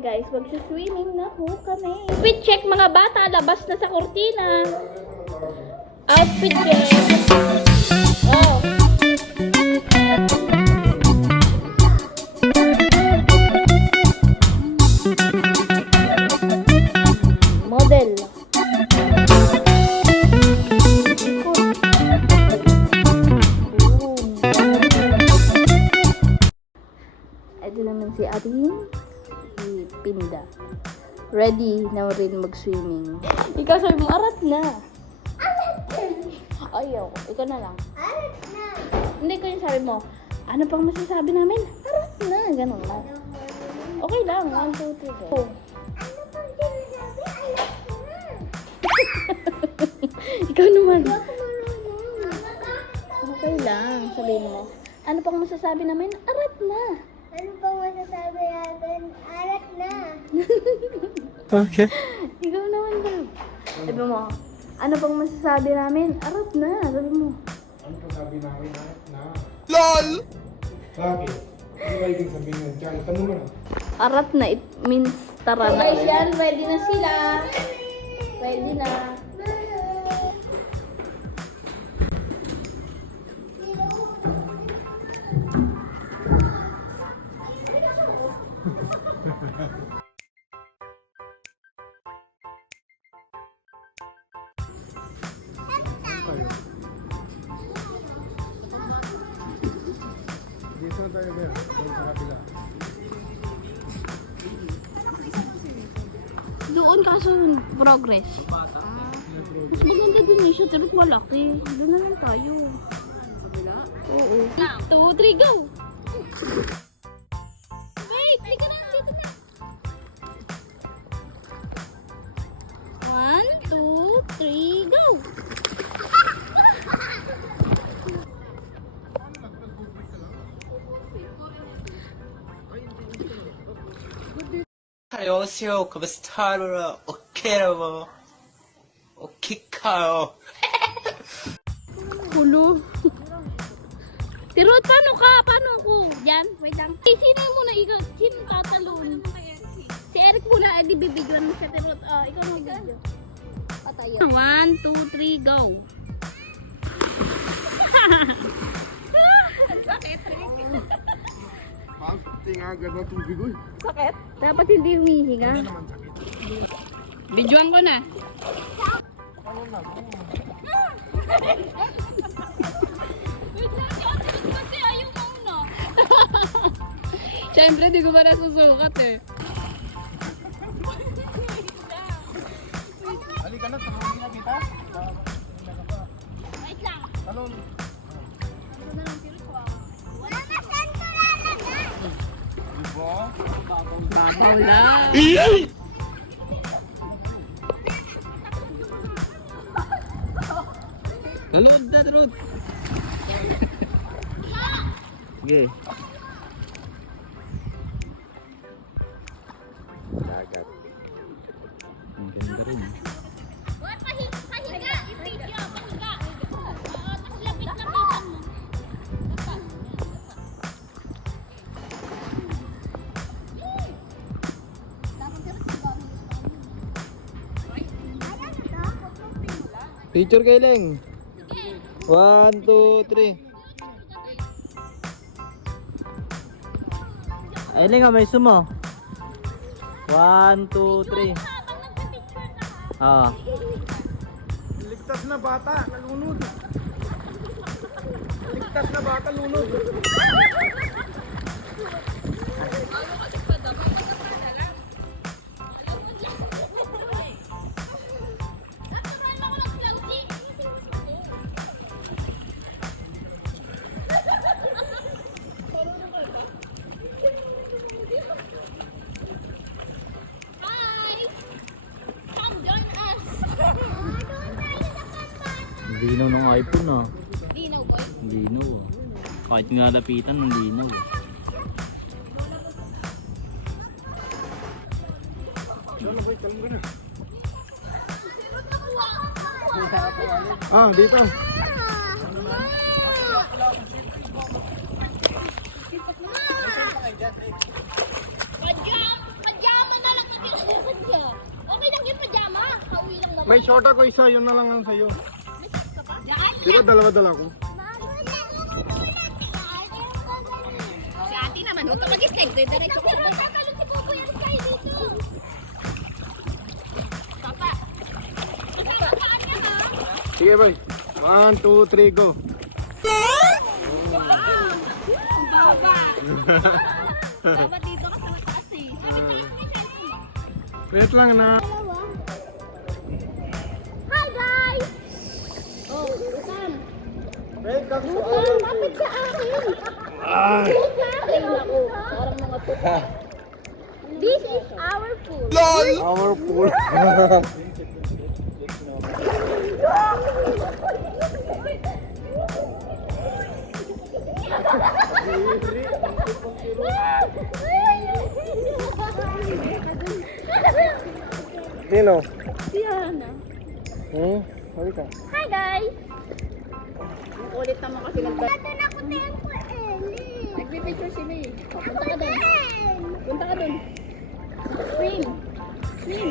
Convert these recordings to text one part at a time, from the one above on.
guys, mag-swimming na po kami. Outfit check mga bata, labas na sa kurtina. Outfit check. Oh. Model. Ito naman si ating si Pinda. Ready na rin mag-swimming. Ikaw sabi mo, arat na. Ayaw, ikaw na lang. Arat na. Hindi ko yung sabi mo, ano pang masasabi namin? Arat na, ganun lang. Okay lang, 1, 2, 3, go. Ano pang sinasabi? Arat na. Ikaw naman. Hindi ako marunong. Okay lang, sabihin mo. Ano pang masasabi namin? Arat na. Ano pang masasabi natin? Arat na. Okay. Ikaw naman daw. Sabi mo, ano pang masasabi namin? Arat na, sabi mo. Ano pa sabi namin na? LOL! Bakit? Ano ba ibig sabihin nun? Diyan, tanong mo na. Arat na, it means tara na. Guys, yan, ready na sila. Ready na. Dito na tayo ba yun? Doon sa kapila. Doon kaso progress. Mas maganda dun eh siya, pero malaki. Doon na lang tayo. Oo. 2, 3, go! Wait! Dito na, dito na. 1, 2, 3, go! 안녕하세요. 그베스타르라 오케라고 오키카요. Hulo. Tirot, paano ka? Paano ako? Diyan, wait lang. Ay, sino muna? Ikaw, sino tatalon? Si Eric muna, eh, di bibigyan mo si Tirot. Ikaw mo video. Patayo. 1, 2, 3, go. Sakit, Rick. Tingagan na tubig ko. Sakit? Dapat hindi humihinga. Videoan ko na. Kasi ayaw mauna. Siyempre, di ko ba nasusukat eh. Halika na, tanongin na kita. Wait lang. Tanong. Diba? Babaw lang. Load na, load. Okay. Dagat. Ang ganda rin. Pahiga! I-video! Pahiga! Tapos lapit-lapitan mo. Picture kay Leng. 1, 2, 3. Ay, Leng, may sumo. 1, 2, 3. Ah. Ligtas na bata, nalunod. Ligtas na bata, lunod. Linaw ng iPhone ah. Dinaw, boy. Linaw ah. Kahit nalapitan ng linaw. Ano ba, kalma na. Ah, dito. Pajama May short ako isa, yun na lang ang sa'yo. Di ba dalawa-dala ko? Si ate naman, huwag ka mag-slide. Diretso ko. Tatalon si Popo yung slide dito. Papa. Sige boy. 1, 2, 3, go. Baba. Dapat dito ka sa mataas eh. Wait lang na. Hi guys! Oh, Rutan. Welcome to Kapit sa akin! Ay, naku. Parang mga puta. This is our food. our pool. Nino? Diana. Hali ka. Hi guys! Ang kulit naman kasi Ito na ko tayo po Ellie. nagpipicture si May. Punta ka doon. Ben! Punta ka doon. Swim. Swim.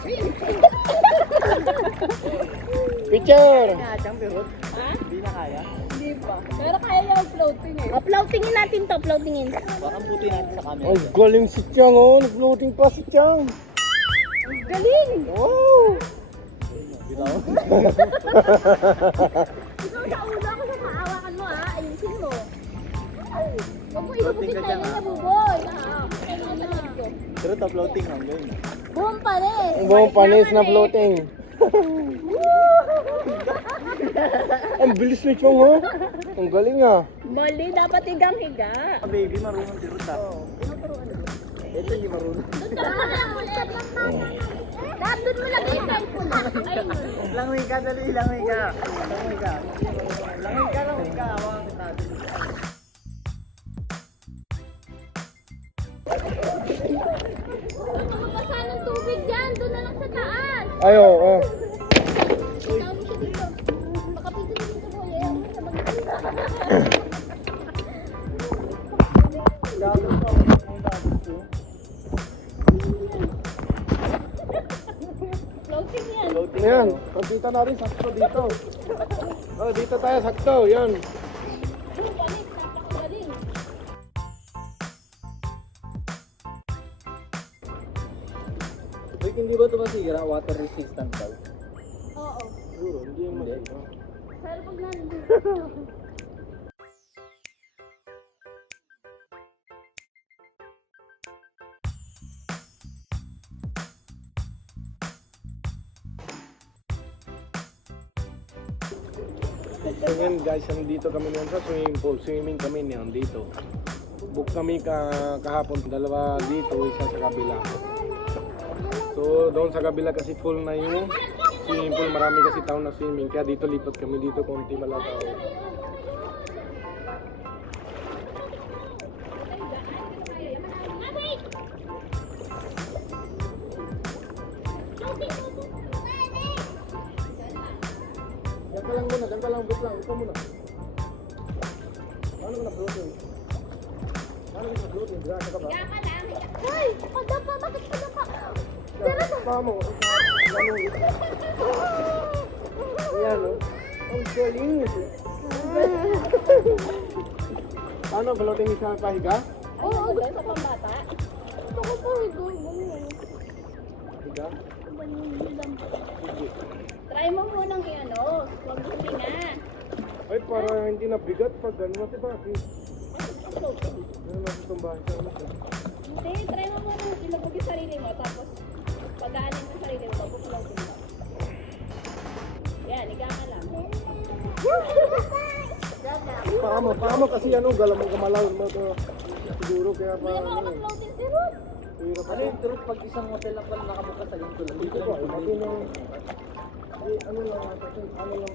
Swim. Picture! Ha? Hindi na kaya. Hindi pa. Pero kaya niya mag-floating eh. Uploadingin natin to. Uploadingin. Ang galing si Chang oh. Nag-floating pa si Chang. Ang galing. Wow! Ikaw sa una ko sa maawakan mo ha. Ayusin mo. Huwag mo ilubusin tayo na buboy. Pero top floating lang yun. Buong panis. Buong panis na floating. Ang bilis ni Chang oh. Ang galing ah. Mali, dapat higang-higa. Baby, marunong tirot ah. Ito hindi marunong. Doon mo lagay yung cellphone ha. Ayun. Langoy ka, dali. Langoy ka. Langoy ka. Langoy ka, langoy ka. Hawakan kita. Mabasa ng tubig dyan. Doon na lang sa taas. Ayo, oh. Tawag mo siya dito. Baka pwede na dito boy. Ayaw mo sa mag- Floating yan. Ayan, pagkita na rin, sakto dito. Oh, dito tayo, sakto, yan. Buong panis. Napakagaling. Wait, hindi ba ito masira? Water resistant daw? Oo. Siguro, hindi yung masira. Pero pag nandito. So yan guys, nandito kami ngayon sa swimming pool. Swimming kami niyan dito. Book kami kahapon, dalawa dito, isa sa kabila. So doon sa kabila kasi full na yung swimming pool. Marami kasi tao na swimming. Kaya dito lipat kami dito, konti mala tao. Diyan ka lang muna, diyan ka lang, wait lang, ikaw muna. Paano ka na-floating? Paano ka na-floating? Diyan ka ba? Hoy! Padapa! Bakit padapa? Paano? Ayan o. Ang galing. Paano, floating isa pahiga? Oo, gusto sa pambata. Gusto ko po ito. Higa? Try mo munang i-ano. Huwag mo nga. Ay, para hindi na bigat pag gano'n natin ba? Floating. Gano'n natin itong bahay sa ano siya. Hindi, try mo munang ilubog yung sarili mo. Tapos, pag-aanin mo sarili mo, mag-floating ka. Yan, higa ka lang. Paamo kasi ano, galamang kamalaw mo ito. Siguro kaya pa Hindi mo ako ano. mag-floating si Ruth. Hirap Ano yung truth pag isang hotel lang pala nakabukas sa ganito lang? Dito po, pati na ano lang, ano lang,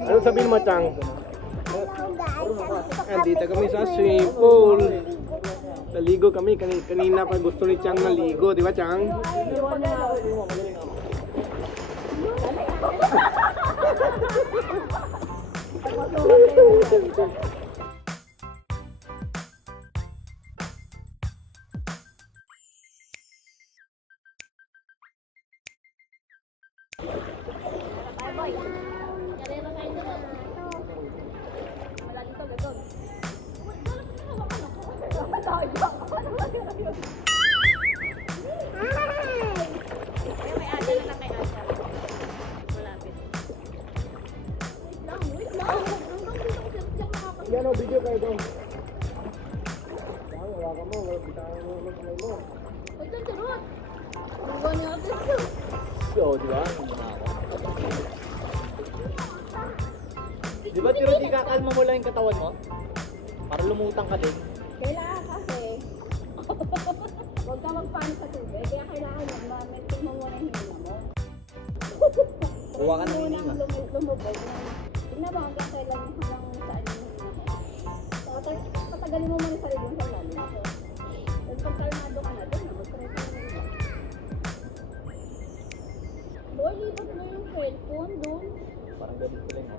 ano sabihin mo, Chang? Dito kami sa swimming pool. Naligo kami, kanina pa gusto ni Chang naligo, di ba Chang? Yan o, video kayo doon. Wala ka mo, wala bitawan mo ng kamay mo. So, di ba? Di ba, Tiro, di kakalma mo lang yung katawan mo? Para lumutang ka din. Kailangan kasi, huwag ka magpaano sa tubig, kaya kailangan ma-maintain mo muna yung hininga mo. Kuha ka ng Muna hininga. lumubog na. Tingnan mo hanggang kailan hanggang saan yung hininga mo. Patagalin mo muna sa sarili sa lalim. Tapos pag kalmado ka na doon, mag-try ka na hininga. Boy, lipat mo yung cellphone doon. Parang ganun sila yun.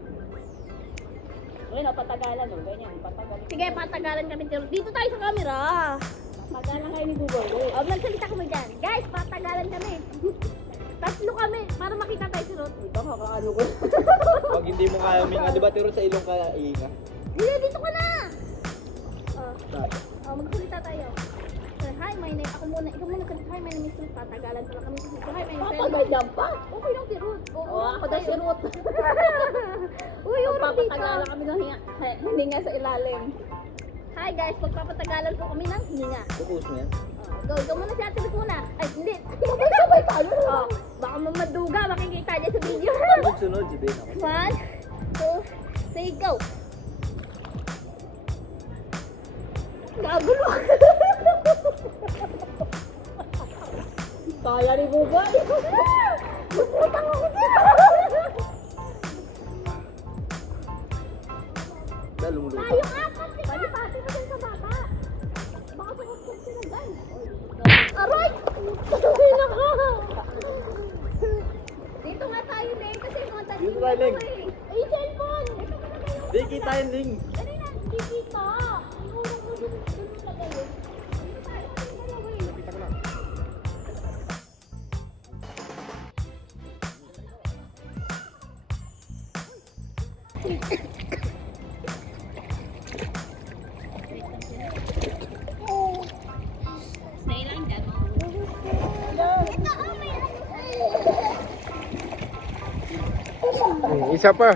Bueno, patagalan o, ganyan, patagalan. Sige, patagalan kami. Dito tayo sa camera. Magalang kayo ni Google. O, magsalita kami dyan. Guys, patagalan kami. Tatlo kami, para makita tayo si Rot. Ito, kakaano ko. Pag hindi mo kaya minga, di ba, Tiro, sa ilong ka iinga? Hindi, dito ka na! Magsalita tayo. Hi, my name, ako muna. Ikaw muna sabi, hi, my name is Ruth. Patagalan pala kami. Hi, my name is Ruth. Patagalan pa? Okay lang si Ruth. Oo, ako daw si Ruth. Uy, Ruth dito. Papatagalan kami ng hininga sa ilalim. Hi guys, magpapatagalan po kami ng hininga. Pupus mo yan? Go muna si Ate Ruth muna. Ay, hindi. Sabay tayo. Baka mamaduga, makikita niya sa video. Sunod-sunod, sabihin ako. 1, 2, 3, go. Gagulo. Kaya ni Buga. Putang ako dito. Dahil lumulutang. Tayo ka, pati mo dun sa baba. Baka sumukot sila dyan. Aray! Sabi na ka. Dito nga tayo, Ling, kasi mga tayo. Dito tayo, Ling. Ay, cellphone! Di kita yung link. Dali na, hindi kita. Iurong mo dun na kayo. Dito tayo, dalawa eh. Nakita ko na. Stay lang dyan. Isa pa.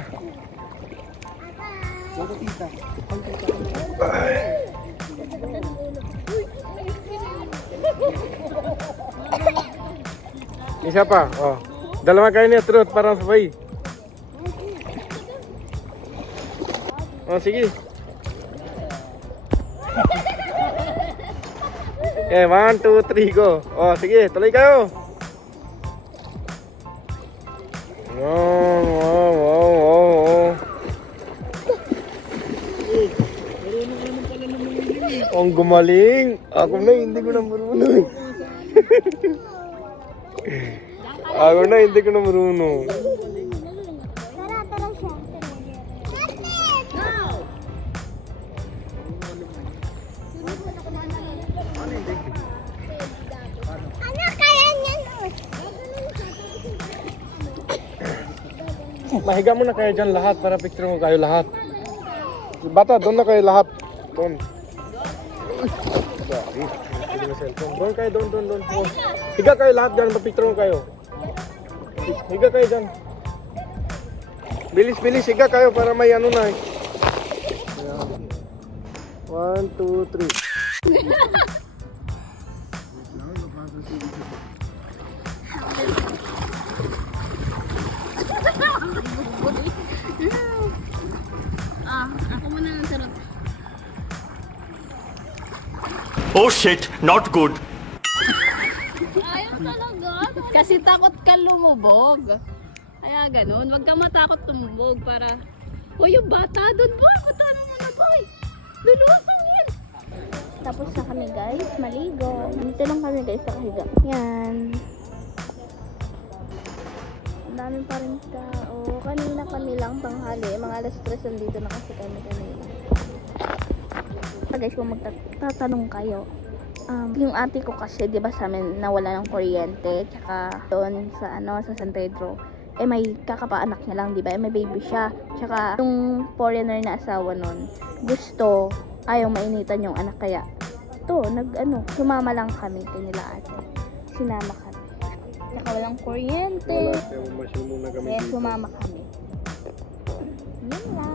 Isa pa. Oh. Dalawa kayo niya, Truth, parang sabay. Oh, sige. Okay, 1, 2, 3, go. Oh, sige, tuloy kayo. Wow. Ang gumaling. Ako na, hindi ko na marunong. Ako na, hindi ko na marunong. Tara siya. Ano kaya niyan? Mahiga mo na kayo dyan lahat para picture mo kayo lahat. Bata, doon na kayo lahat. Doon. Doon kayo, doon. Oh. Higa kayo lahat dyan, picture mo kayo. Higa kayo dyan. Bilis, higa kayo para may ano na eh. 1, 2, 3. Ako muna ng sarap. Oh shit, not good. Ayaw talaga. Kasi takot ka lumubog. Kaya ganun, wag kang matakot lumubog para... O yung bata doon boy, matano mo na boy. Lulusong yan. Tapos na kami guys, maligo. Dito lang kami guys sa kahiga. Yan. dami pa rin tao. Kanina kami lang tanghali. Mga alas 3 nandito na kasi kami kanina. So guys, kung magtatanong kayo, yung ate ko kasi, di ba sa amin nawala ng kuryente, tsaka doon sa sa San Pedro, may kakapaanak niya lang, di ba? May baby siya. Tsaka yung foreigner na asawa nun, gusto, ayaw mainitan yung anak, kaya sumama lang kami nila ate. Sinama kami. Tsaka walang kuryente. Wala, kaya machine muna kami Kaya dito. sumama kami. Yun lang.